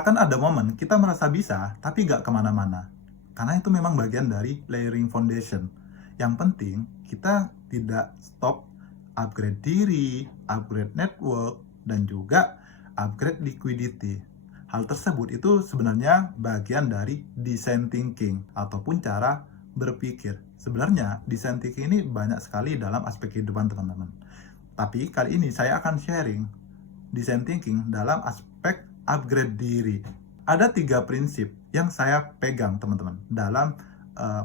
Akan ada momen kita merasa bisa, tapi nggak kemana-mana. Karena itu memang bagian dari layering foundation. Yang penting, kita tidak stop upgrade diri, upgrade network, dan juga upgrade liquidity. Hal tersebut itu sebenarnya bagian dari design thinking ataupun cara berpikir. Sebenarnya design thinking ini banyak sekali dalam aspek kehidupan teman-teman. Tapi kali ini saya akan sharing design thinking dalam aspek upgrade diri. Ada 3 prinsip yang saya pegang teman-teman dalam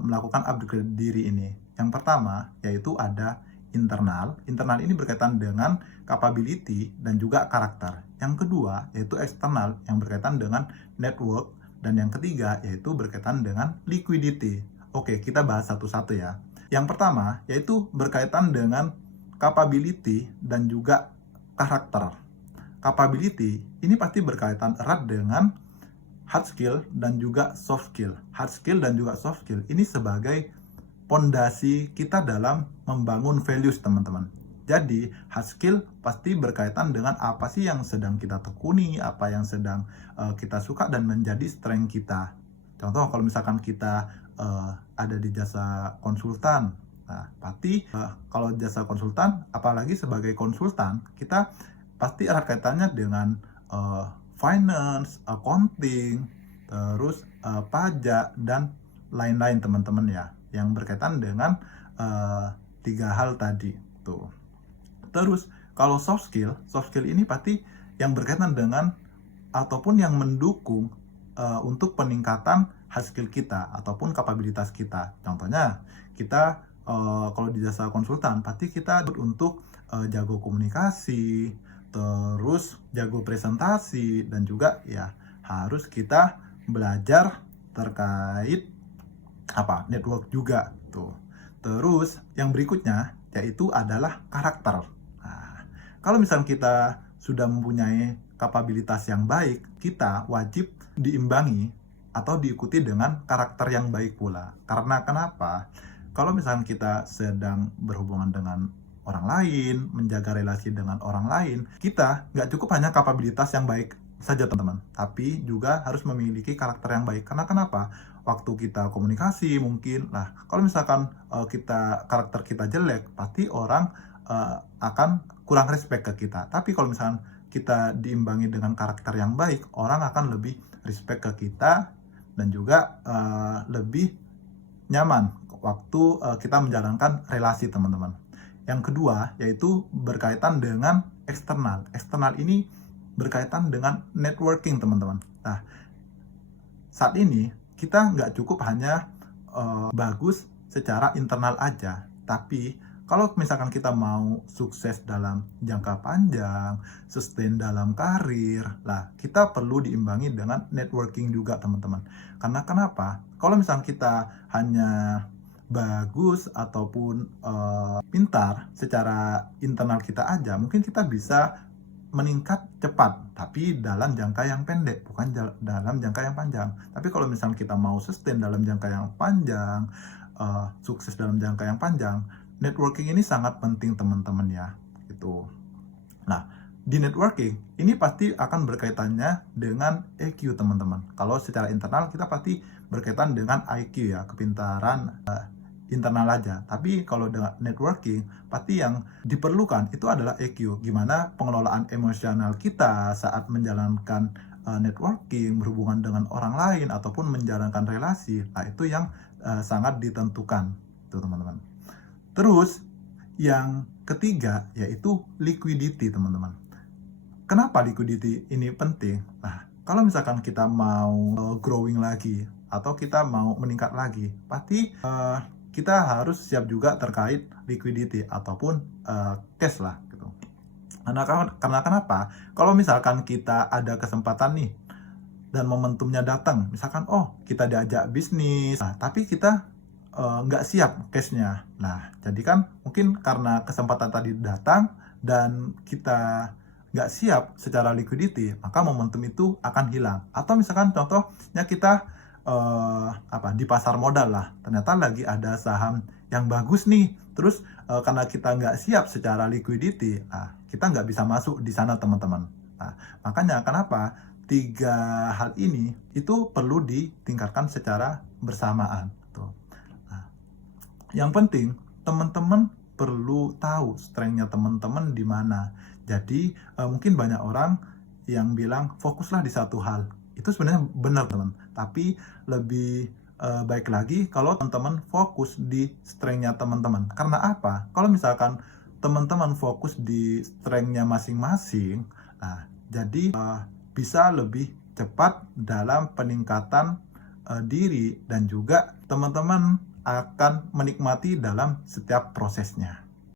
melakukan upgrade diri ini. Yang pertama yaitu ada internal. Internal ini berkaitan dengan capability dan juga karakter. Yang kedua yaitu eksternal yang berkaitan dengan network. Dan yang ketiga yaitu berkaitan dengan liquidity. Oke, kita bahas satu-satu ya. Yang pertama yaitu berkaitan dengan capability dan juga karakter. Capability ini pasti berkaitan erat dengan hard skill dan juga soft skill. Hard skill dan juga soft skill ini sebagai pondasi kita dalam membangun values teman-teman. Jadi hard skill pasti berkaitan dengan apa sih yang sedang kita tekuni, apa yang sedang kita suka dan menjadi strength kita. Contoh kalau misalkan kita ada di jasa konsultan, nah pasti kalau jasa konsultan, apalagi sebagai konsultan, kita pasti erat kaitannya dengan finance, accounting, terus pajak dan lain-lain teman-teman ya, yang berkaitan dengan 3 hal tadi tuh. Terus kalau soft skill ini pasti yang berkaitan dengan ataupun yang mendukung untuk peningkatan hard skill kita ataupun kapabilitas kita. Contohnya kita kalau di jasa konsultan pasti kita untuk jago komunikasi, terus jago presentasi, dan juga ya harus kita belajar terkait network juga tuh. Terus yang berikutnya yaitu adalah karakter. Nah, kalau misalnya kita sudah mempunyai kapabilitas yang baik, kita wajib diimbangi atau diikuti dengan karakter yang baik pula. Karena kenapa? Kalau misalnya kita sedang berhubungan dengan orang lain, menjaga relasi dengan orang lain, kita nggak cukup hanya kapabilitas yang baik saja teman-teman, tapi juga harus memiliki karakter yang baik. Karena kenapa? Waktu kita komunikasi mungkin, kalau misalkan karakter kita jelek, pasti orang akan kurang respect ke kita. Tapi kalau misalkan kita diimbangi dengan karakter yang baik, orang akan lebih respect ke kita dan juga lebih nyaman waktu kita menjalankan relasi teman-teman. Yang kedua yaitu berkaitan dengan eksternal. Eksternal ini berkaitan dengan networking teman-teman. Nah, saat ini kita nggak cukup hanya bagus secara internal aja, tapi kalau misalkan kita mau sukses dalam jangka panjang, sustain dalam karir, kita perlu diimbangi dengan networking juga teman-teman. Karena kenapa? Kalau misalkan kita hanya bagus ataupun pintar secara internal kita aja, mungkin kita bisa meningkat cepat, tapi dalam jangka yang pendek, bukan dalam jangka yang panjang. Tapi kalau misalnya kita mau sustain dalam jangka yang panjang, sukses dalam jangka yang panjang, networking ini sangat penting teman-teman ya, gitu. Nah, di networking ini pasti akan berkaitannya dengan EQ teman-teman. Kalau secara internal kita pasti berkaitan dengan IQ ya, kepintaran internal aja. Tapi kalau dengan networking pasti yang diperlukan itu adalah EQ. Gimana pengelolaan emosional kita saat menjalankan networking, berhubungan dengan orang lain ataupun menjalankan relasi. Nah, itu yang sangat ditentukan tuh teman-teman. Terus yang ketiga yaitu liquidity teman-teman. Kenapa liquidity ini penting? Nah, kalau misalkan kita mau growing lagi atau kita mau meningkat lagi, pasti kita harus siap juga terkait liquidity ataupun cash lah gitu. Karena kenapa? Kalau misalkan kita ada kesempatan nih dan momentumnya datang, misalkan kita diajak bisnis, tapi kita nggak siap cashnya. Nah, jadi kan mungkin karena kesempatan tadi datang dan kita nggak siap secara liquidity, maka momentum itu akan hilang. Atau misalkan contohnya kita di pasar modal lah, ternyata lagi ada saham yang bagus nih, terus karena kita nggak siap secara liquidity, kita nggak bisa masuk di sana teman-teman. Nah, makanya kenapa tiga hal ini itu perlu ditingkatkan secara bersamaan tuh. Nah, yang penting teman-teman perlu tahu strength-nya teman-teman di mana. Jadi mungkin banyak orang yang bilang fokuslah di satu hal. Itu sebenarnya benar teman. Tapi lebih baik lagi kalau teman-teman fokus di strength-nya teman-teman. Karena apa? Kalau misalkan teman-teman fokus di strength-nya masing-masing, nah jadi bisa lebih cepat dalam peningkatan diri dan juga teman-teman akan menikmati dalam setiap prosesnya.